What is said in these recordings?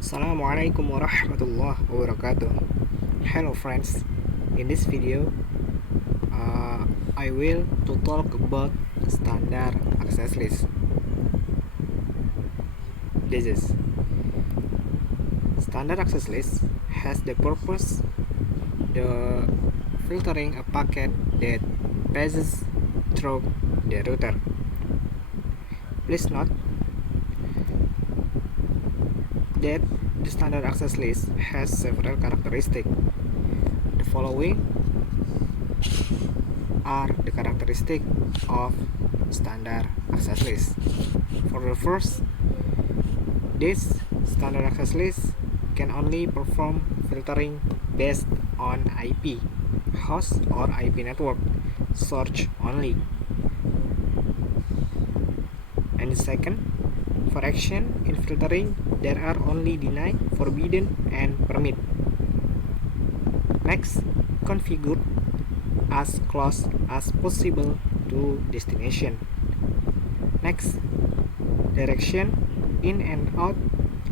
Assalamualaikum warahmatullahi wabarakatuh. Hello friends. In this video, I will to talk about standard access list. This is standard access list has the purpose the filtering a packet that passes through the router. Please note that the standard access list has several characteristics. The following are the characteristics of standard access list. For the first, this standard access list can only perform filtering based on IP, host or IP network, search only. And the second, for action in filtering, there are only deny, forbidden, and permit. Next, configure as close as possible to destination. Next, direction in and out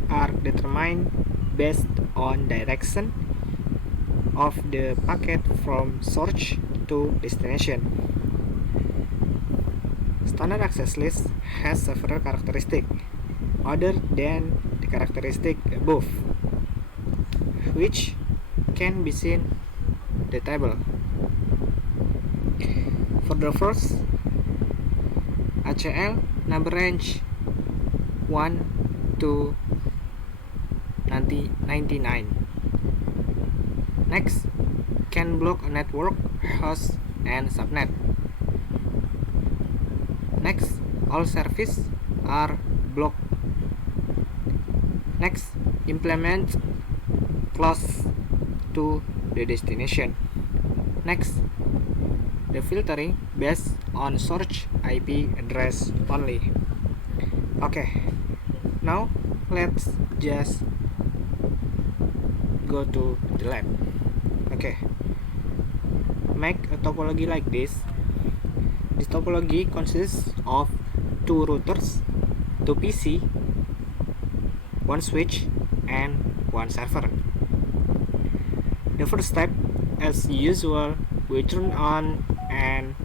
are determined based on direction of the packet from source to destination. Standard access list has several characteristics other than the characteristic above, which can be seen the table. For the first, ACL number range 1 to 99. Next, can block a network, host, and subnet. Next, all services are blocked. Next, implement close to the destination. Next, the filtering based on source IP address only. Okay, now let's just go to the lab. Okay, make a topology like this. This topology consists of two routers, two PC, one switch, and one server. The first step, as usual, we turn on and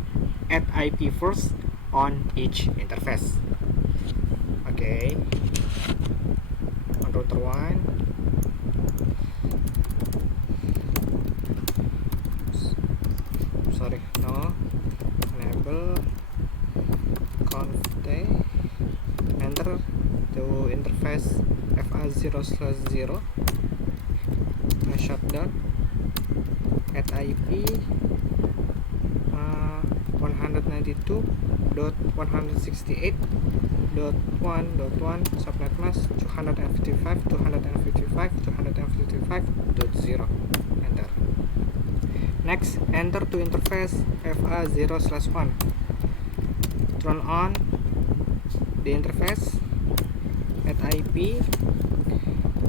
add IP first on each interface. Okay, on router 1, enable conft enter to interface FA0/0, shutdown, add IP 192.168.1.1 subnet mask 255.255.255.0. Enter. Next, enter to interface FA0/1. Turn on the interface, add IP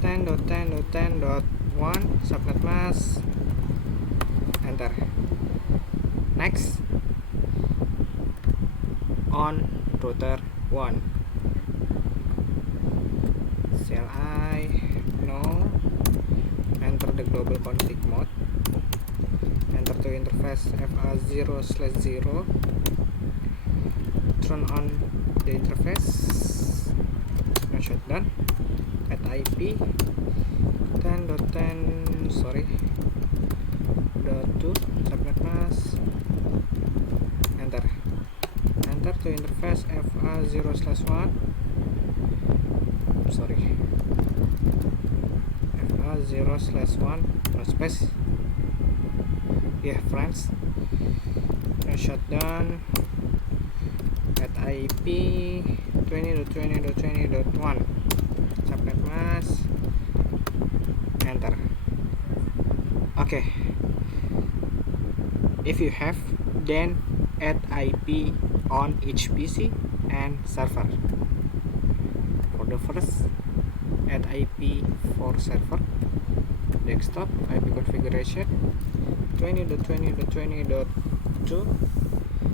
10.10.10.1 subnet mask. Enter. Next, on router 1. CLI no. Enter the global config mode. Enter to interface FA0/0. Turn on the interface. Shutdown. Add IP 10.10 .2 subnet mask. Enter. Enter to interface FA0/1. FA0/1. No space. Yeah, friends. Shutdown. Add IP 20.20.20.1 subnet mask. Enter. Okay. If you have, then add IP on each PC and server. For the first, add IP for server. Desktop IP configuration 20.20.20.2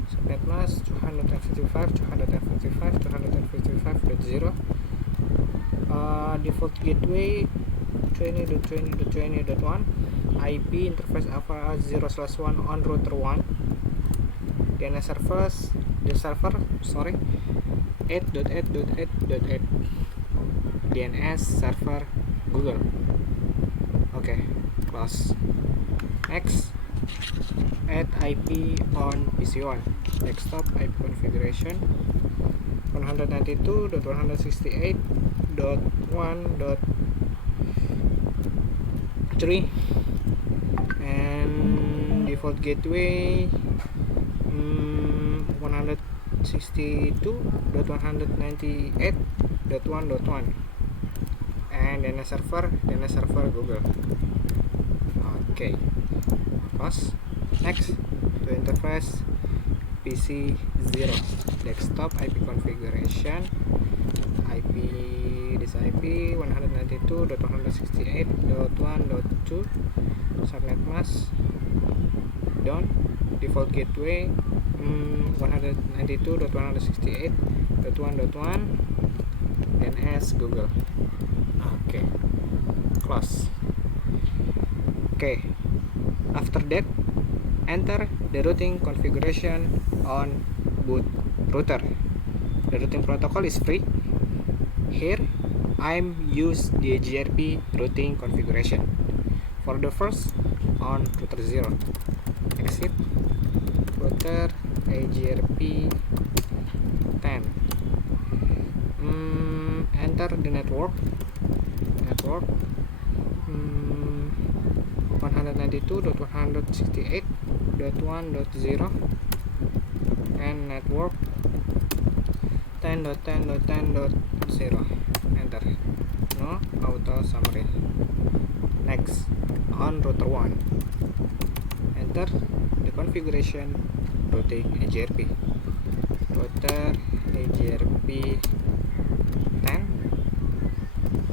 subnet mask 255.255.255.0. Default gateway 20.20.20.1, IP interface AVA 0/1 on router 1, DNS server 8.8.8.8, DNS server Google. Okay, close. Next, add IP on PC1. Desktop IP configuration 192.168.1.3, and default gateway 162.198.1.1, and DNS server Google. Okay, close. Next, to interface PC 0. Desktop IP configuration this IP 192.168.1.2, subnet mask done, default gateway 192.168.1.1, DNS Google. Okay, close. Okay, after that, enter the routing configuration on boot router. The routing protocol is free. Here I'm use the GRP routing configuration. For the first, on router 0, exit router AGRP 10. Enter the network 192.168.1.0 and network 10.10.10.0. Enter. No auto summary. Next, on router 1, enter the configuration routing AGRP. Router AGRP 10,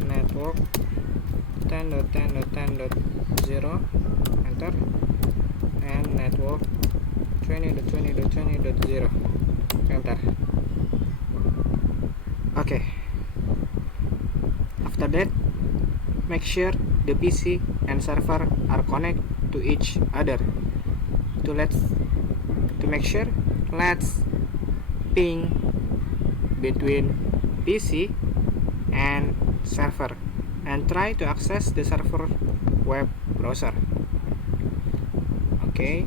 network 10.10.10.0, enter, and network 20.20.20.0, enter. Okay, after that, make sure the PC and server are connected to each other. To make sure, let's ping between PC and server and try to access the server web browser. Okay,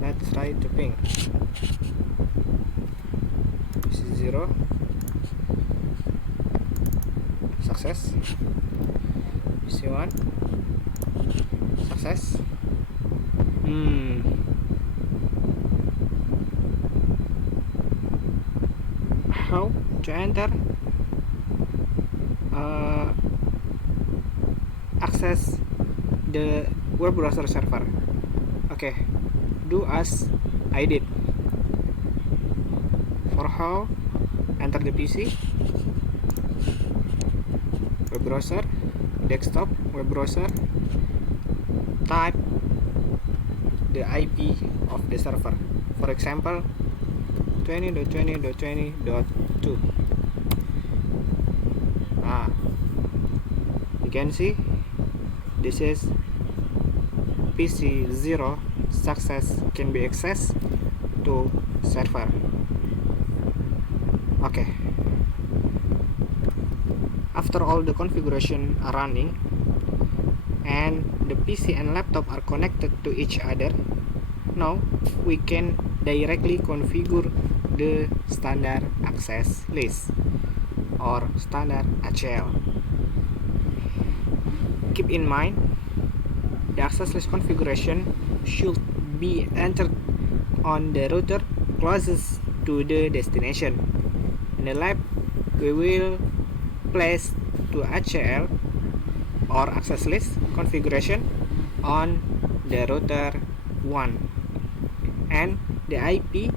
let's try to ping. This is 0, success. PC1, success. How to enter access the web browser server? Okay, do as I did. For how, enter the PC, web browser, desktop web browser, type the IP of the server. For example, 20.20.20.2. You can see this is PC 0 success can be accessed to server. Okay, after all the configuration are running and the PC and laptop are connected to each other, now we can directly configure the standard access list or standard ACL. Keep in mind, the access list configuration should be entered on the router closest to the destination. In the lab, we will place to ACL or access list configuration on the router 1, and the IP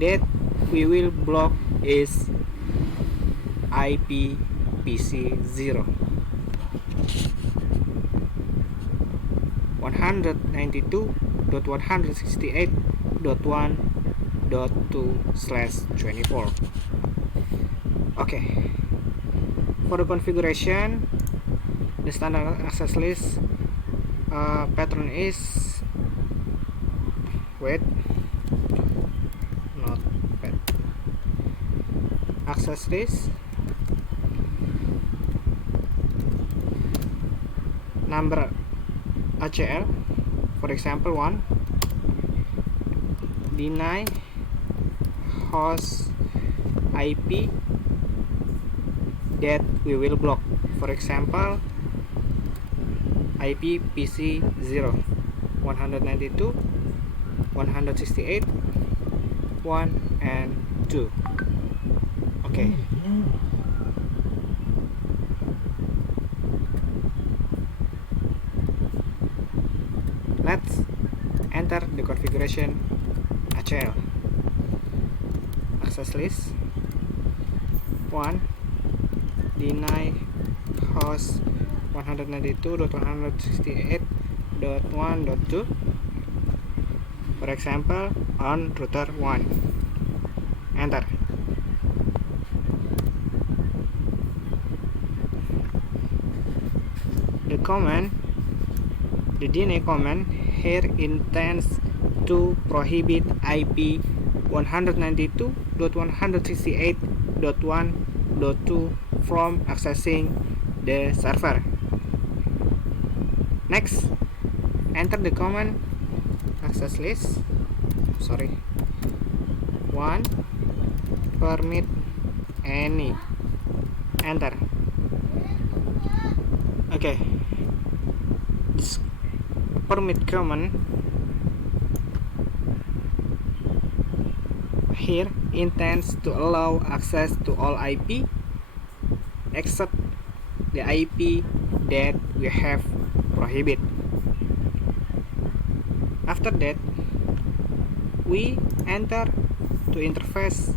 that we will block is IP PC 0. 192.168.1 192.2.2/24. Okay, for the configuration, the standard access list pattern is not access list number ACL, for example 1, deny host IP that we will block, for example IP PC 0 192 168 1 and 2. Okay, let's enter the configuration ACL access list 1, deny host 192.168.1.2, for example on router 1. Enter. The deny command here intends to prohibit IP 192.168.1.2 from accessing the server. Next, enter the command access list 1, permit any. Enter. Okay, this permit command here intends to allow access to all IP except the IP that we have prohibit. After that, we enter to interface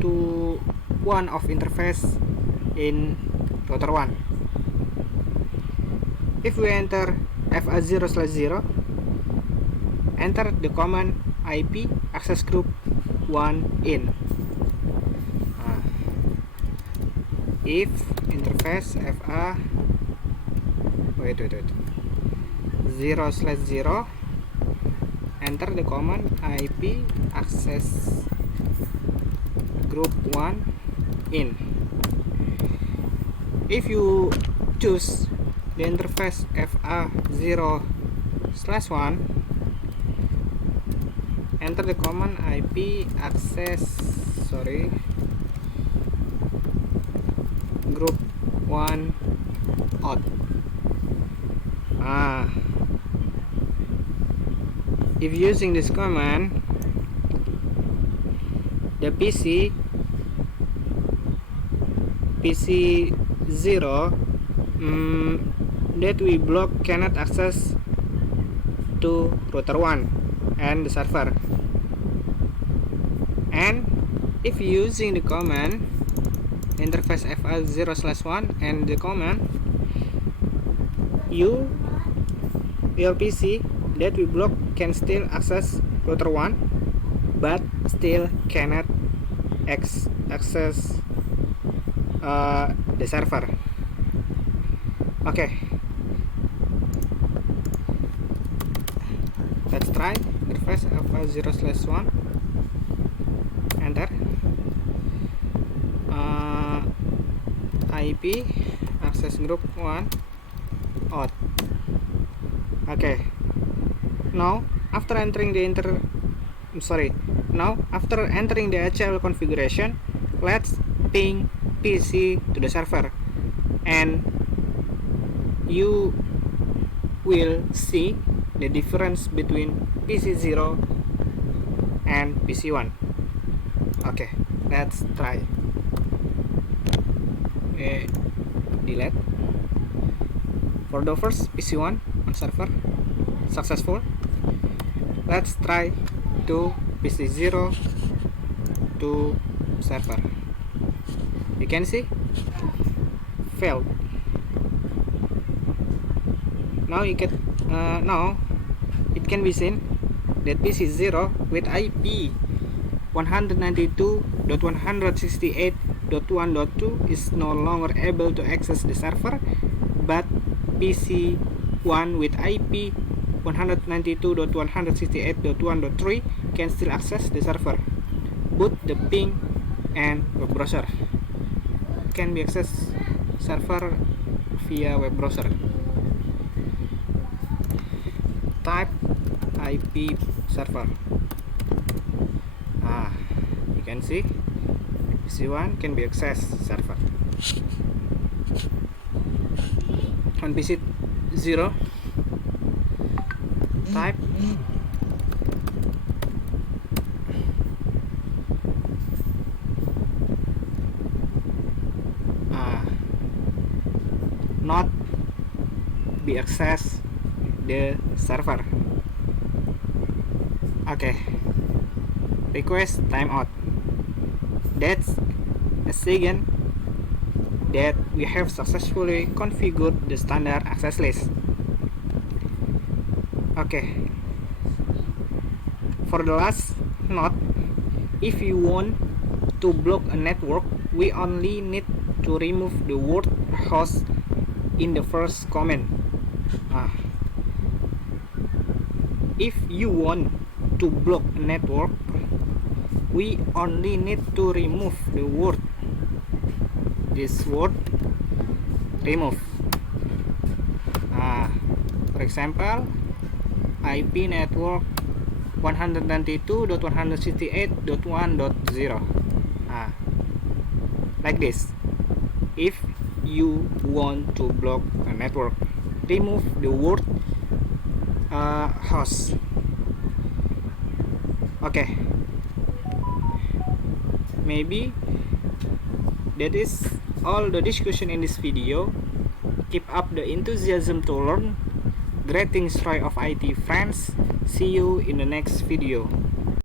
to one of interface in router 1. If we enter FA0/0, enter the command IP access group 1 in. If interface FA 0/0, enter the command IP access group 1 in. If you choose the interface FA0/1, enter the command IP access group 1 out. If using this command, the PC 0 that we block cannot access to router 1 and the server. And if using the command interface FA0/1 and the command, your PC that we block can still access router 1 but still cannot access the server. Okay, let's try interface FA0/1. Enter. IP access group 1 out. Okay, now after entering the ACL configuration, let's ping PC to the server, and you will see the difference between PC 0 and PC 1. Okay, let's try. Delete. For the first PC 1 on server successful. Let's try to PC 0 to server. You can see failed. Now it can be seen that PC 0 with IP 192.168.1.2 is no longer able to access the server, but PC1 with IP 192.168.1.3 can still access the server. Both the ping and web browser can be accessed server via web browser. Type IP server. You can see PC1 can be accessed server. On PC0, type not be access the server. Okay, request timeout. That's a sign that we have successfully configured the standard access list. Okay, for the last note, if you want to block a network, we only need to remove the word host in the first comment. If you want to block a network, we only need to remove the word, this word remove. For example, IP network 192.168.1.0. Like this. If you want to block a network, remove the word host. Okay, maybe that is all the discussion in this video. Keep up the enthusiasm to learn. Greetings, Roy of IT friends. See you in the next video.